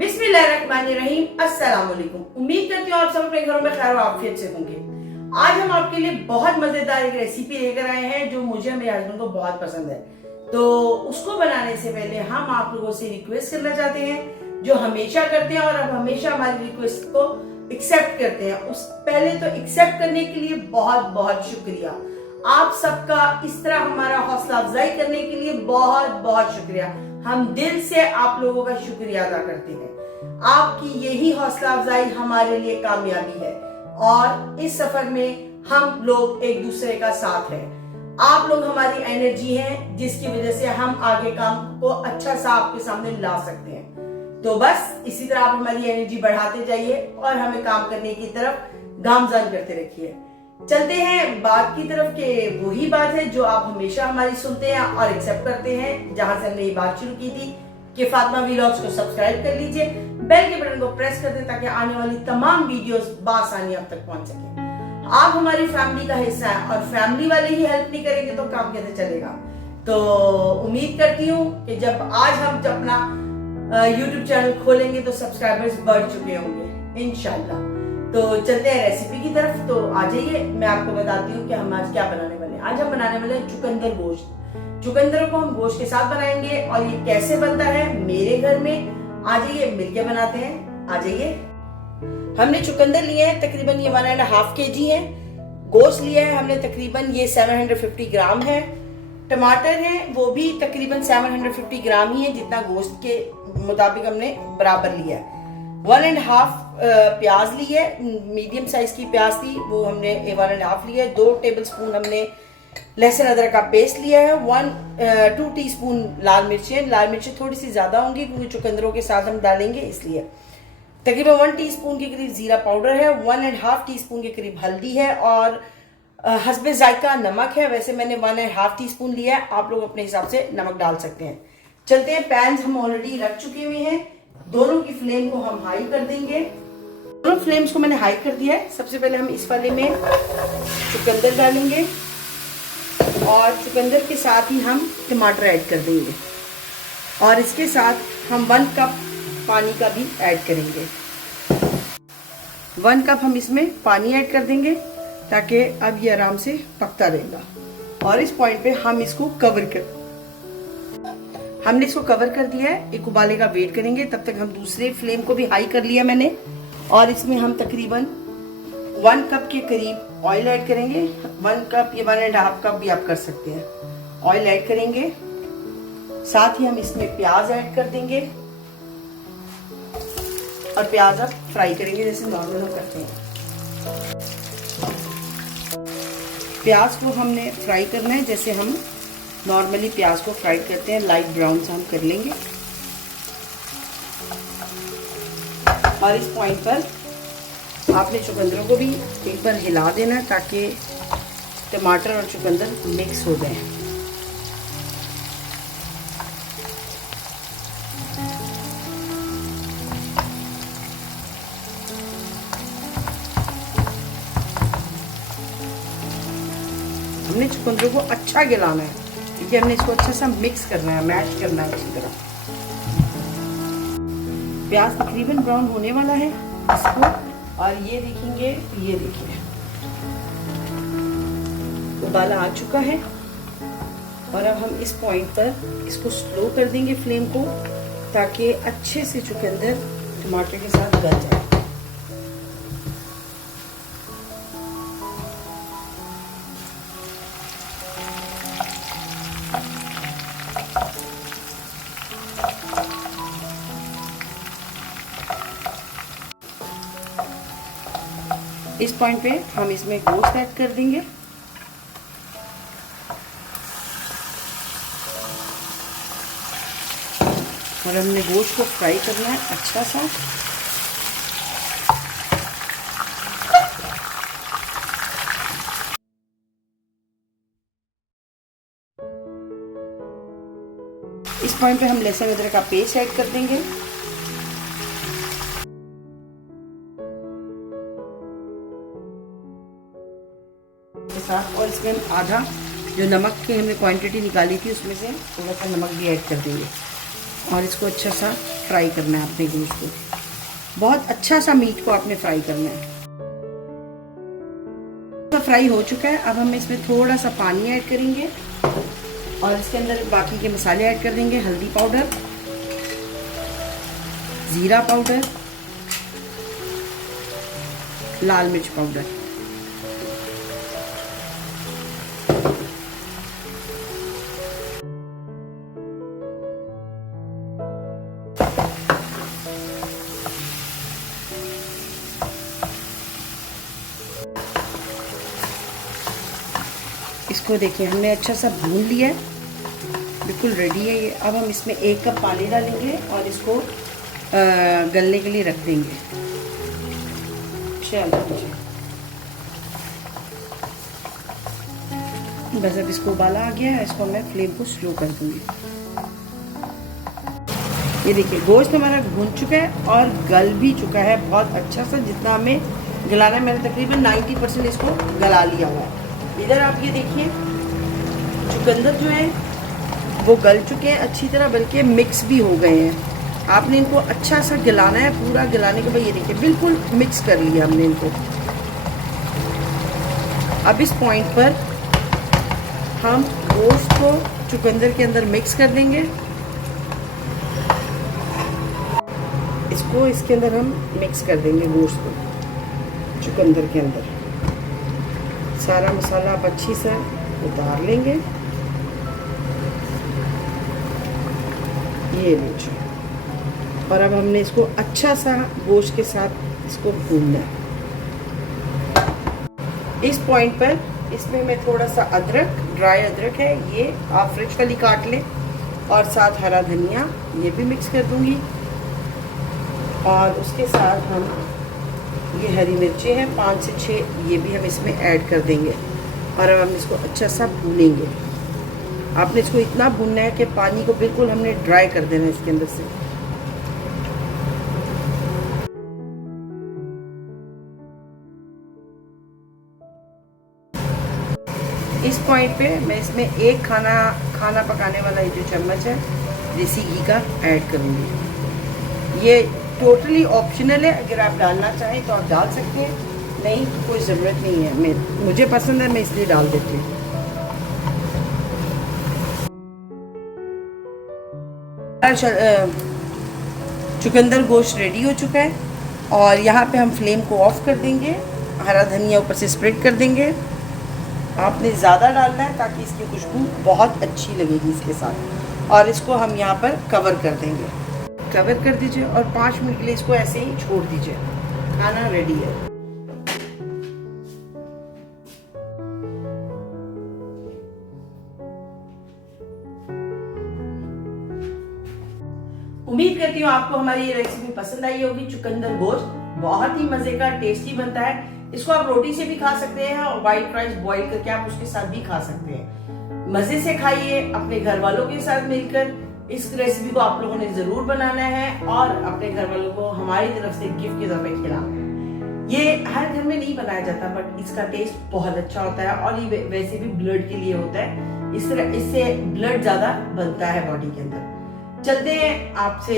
बिस्मिल्लाहिर्रहमानिर्रहीम। अस्सलाम वालेकुम। उम्मीद करती हूँ आप सब अपने घरों में खैर आफियत से होंगे। आज हम आपके लिए बहुत मजेदार एक रेसिपी लेकर आए हैं जो मुझे मेरे हस्बैंड को बहुत पसंद है। तो उसको बनाने से पहले हम आप लोगों से रिक्वेस्ट करना चाहते हैं, जो हमेशा करते हैं और अब हमेशा हमारी रिक्वेस्ट को एक्सेप्ट करते हैं, उस पहले तो एक्सेप्ट करने के लिए बहुत बहुत शुक्रिया। आप सबका इस तरह हमारा हौसला अफजाई करने के लिए बहुत बहुत शुक्रिया। हम दिल से आप लोगों का शुक्रिया अदा करते हैं। आपकी यही हौसला अफजाई हमारे लिए कामयाबी है और इस सफर में हम लोग एक दूसरे का साथ है। आप लोग हमारी एनर्जी हैं जिसकी वजह से हम आगे काम को अच्छा सा आपके सामने ला सकते हैं। तो बस इसी तरह आप हमारी एनर्जी बढ़ाते जाइए और हमें काम करने की तरफ गामजान करते रखिए। चलते हैं बात की तरफ के वही बात है जो आप हमेशा हमारी सुनते हैं और एक्सेप्ट करते हैं, जहां से हमने ये बात शुरू की थी कि फातिमा व्लॉग्स को सब्सक्राइब कर लीजिए, बेल के बटन को प्रेस कर दें ताकि आने वाली तमाम वीडियोस बासानी आप तक पहुंच सके। आप हमारी फैमिली का हिस्सा है और फैमिली वाले ही हेल्प नहीं करेंगे तो काम कैसे चलेगा। तो उम्मीद करती हूँ कि जब आज हम जब अपना यूट्यूब चैनल खोलेंगे तो सब्सक्राइबर्स बढ़ चुके होंगे इंशाल्लाह। तो चलते हैं रेसिपी की तरफ। तो आ जाइए, मैं आपको बताती हूँ कि हम आज क्या बनाने वाले हैं। आज हम बनाने वाले हैं चुकंदर गोश्त। चुकंदर को हम गोश्त के साथ बनाएंगे और ये कैसे बनता है मेरे घर में, आ जाइए मिलके बनाते हैं। आ जाइए। हमने चुकंदर लिए हैं तकरीबन ये 1.5 kg है। गोश्त लिया है हमने तकरीबन ये 750 ग्राम है। टमाटर है वो भी तकरीबन 750 ग्राम ही है, जितना गोश्त के मुताबिक हमने बराबर लिया है। 1.5 प्याज ली है, मीडियम साइज की प्याज थी वो हमने 1.5 लिया है। 2 टेबलस्पून हमने लहसुन अदरक का पेस्ट लिया है। 2 टीस्पून लाल मिर्चें। लाल मिर्चें थोड़ी सी ज्यादा होंगी क्योंकि चुकंदरों के साथ हम डालेंगे इसलिए। तकरीबन 1 टीस्पून के करीब जीरा पाउडर है। 1.5 टीस्पून के करीब हल्दी है और हस्बे जायका नमक है। वैसे मैंने 1.5 टीस्पून लिया है, आप लोग अपने हिसाब से नमक डाल सकते हैं। चलते हैं, पैन हम ऑलरेडी रख चुके हुए हैं। दोनों की फ्लेम को हम हाई कर देंगे। दोनों फ्लेम्स को मैंने हाई कर दिया है। सबसे पहले हम इस वाले में चुकंदर डालेंगे और चुकंदर के साथ ही हम टमाटर ऐड कर देंगे और इसके साथ हम 1 कप पानी का भी ऐड करेंगे। 1 कप हम इसमें पानी ऐड कर देंगे ताकि अब ये आराम से पकता रहेगा। और इस पॉइंट पे हम इसको हमने इसको कवर कर दिया है। एक उबाले का वेट करेंगे, तब तक हम दूसरे फ्लेम को भी हाई कर लिया मैंने। और इसमें हम तकरीबन 1 कप के करीब ऑयल ऐड करेंगे। 1 कप या 1.5 कप भी आप कर सकते हैं। ऑयल ऐड करेंगे, साथ ही हम इसमें प्याज ऐड कर देंगे और प्याज अब फ्राई करेंगे जैसे नॉर्मल हम करते हैं। प्याज को हमने फ्राई करना है जैसे हम नॉर्मली प्याज को फ्राई करते हैं, लाइट ब्राउन से हम कर लेंगे। और इस पॉइंट पर आपने चुकंदरों को भी एक बार हिला देना है ताकि टमाटर और चुकंदर मिक्स हो जाए। हमने चुकंदरों को अच्छा गिलाना है क्योंकि हमने इसको अच्छे से मिक्स करना है, मैश करना है अच्छी तरह। प्याज तकरीबन ब्राउन होने वाला है इसको, और ये देखेंगे, ये देखिए उबाला आ चुका है। और अब हम इस पॉइंट पर इसको स्लो कर देंगे फ्लेम को ताकि अच्छे से चुकंदर टमाटर के साथ गल जाए। इस पॉइंट पे हम इसमें गोश्त ऐड कर देंगे और हमने गोश्त को फ्राई करना है अच्छा सा। इस पॉइंट पे हम लहसुन अदरक का पेस्ट ऐड कर देंगे। और इसमें हम आधा जो नमक की हमने क्वांटिटी निकाली थी उसमें से थोड़ा सा नमक भी ऐड कर देंगे। और इसको अच्छा सा फ्राई करना है अपने गोश्त को। बहुत अच्छा सा मीट को आपने फ्राई करना है। तो फ्राई हो चुका है। अब हम इसमें थोड़ा सा पानी ऐड करेंगे और इसके अंदर बाकी के मसाले ऐड कर देंगे। हल्दी पाउडर, जीरा पाउडर, लाल मिर्च पाउडर। इसको देखिए हमने अच्छा सा भून लिया है, बिल्कुल रेडी है ये। अब हम इसमें 1 कप पानी डालेंगे और इसको गलने के लिए रख देंगे। बस अब इसको उबाला आ गया है, इसको मैं फ्लेम को स्लो कर दूंगी। ये देखिए गोश्त हमारा भून चुका है और गल भी चुका है बहुत अच्छा सा। जितना हमें गलाना है, मैंने तकरीबन 90% इसको गला लिया हुआ है। इधर आप ये देखिए चुकंदर जो है वो गल चुके हैं अच्छी तरह, बल्कि मिक्स भी हो गए हैं। आपने इनको अच्छा सा गलाना है, पूरा गलाने के बाद ये देखिए बिल्कुल मिक्स कर लिया हमने इनको। अब इस पॉइंट पर हम गोश्त को चुकंदर के अंदर मिक्स कर देंगे। इसको इसके अंदर हम मिक्स कर देंगे, गोश्त को चुकंदर के अंदर सारा मसाला आप अच्छी से उतार लेंगे। ये लीजिए। और अब हमने इसको अच्छा सा गोश्त के साथ इसको भूनना है। इस पॉइंट पर इसमें मैं थोड़ा सा अदरक, ड्राई अदरक है ये, आप फ्रेश वाली काट लें, और साथ हरा धनिया ये भी मिक्स कर दूंगी। और उसके साथ हम ये हरी मिर्चें हैं 5 से 6, ये भी हम इसमें ऐड कर देंगे। और अब हम इसको अच्छा सा भूनेंगे। आपने इसको इतना भूनना है कि पानी को बिल्कुल हमने ड्राई कर देना है इसके अंदर से। इस पॉइंट पे मैं इसमें 1 खाना पकाने वाला ये जो चम्मच है देसी घी का ऐड करूँगी। ये टोटली ऑप्शनल है, अगर आप डालना चाहें तो आप डाल सकते हैं, नहीं तो कोई ज़रूरत नहीं है। मुझे पसंद है, मैं इसलिए डाल देती हूँ। चुकंदर गोश्त रेडी हो चुका है और यहाँ पे हम फ्लेम को ऑफ कर देंगे। हरा धनिया ऊपर से स्प्रेड कर देंगे। आपने ज़्यादा डालना है ताकि इसकी खुशबू बहुत अच्छी लगेगी इसके साथ। और इसको हम यहाँ पर कवर कर देंगे। कवर कर दीजिए और 5 मिनट के लिए इसको ऐसे ही छोड़ दीजिए। खाना रेडी है। उम्मीद करती हूँ आपको हमारी ये रेसिपी पसंद आई होगी। चुकंदर गोश्त बहुत ही मजे का टेस्टी बनता है। इसको आप रोटी से भी खा सकते हैं और व्हाइट राइस बॉईल करके आप उसके साथ भी खा सकते हैं। मजे से खाइए अपने घर वालों के साथ मिलकर। इस रेसिपी को आप लोगों ने जरूर बनाना है और अपने घर वालों को हमारी तरफ से गिफ्ट के तौर पे खिलाना है। ये हर घर में नहीं बनाया जाता, बट इसका टेस्ट बहुत अच्छा होता है और ये वैसे भी ब्लड के लिए होता है। इससे ब्लड ज्यादा बनता है बॉडी के अंदर। चलते हैं आपसे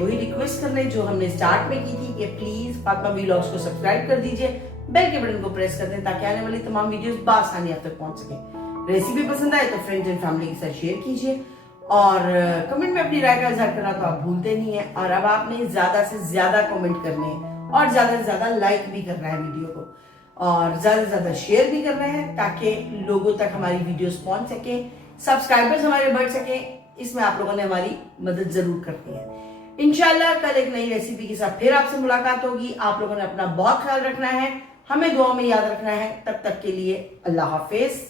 वही रिक्वेस्ट करने जो हमने स्टार्ट में की थी कि प्लीज फातिमा व्लॉग्स को सब्सक्राइब कर दीजिए, बेल के बटन को प्रेस कर दें ताकि आने वाली तमाम वीडियोस बआसानी आप तक पहुंच सके। रेसिपी पसंद आए तो फ्रेंड्स एंड फैमिली के साथ शेयर कीजिए और कमेंट में अपनी राय का इजहार करना तो आप भूलते नहीं है। और अब आपने ज्यादा से ज्यादा कमेंट करने हैं और ज्यादा से ज्यादा लाइक भी करना है वीडियो को और ज्यादा से ज्यादा शेयर भी करना है ताकि लोगों तक हमारी वीडियोस पहुंच सके, सब्सक्राइबर्स हमारे बढ़ सके। इसमें आप लोगों ने हमारी मदद जरूर करनी है। इंशाल्लाह कल एक नई रेसिपी के साथ फिर आपसे मुलाकात होगी। आप लोगों ने अपना बहुत ख्याल रखना है, हमें दुआ में याद रखना है। तब तक के लिए अल्लाह हाफिज।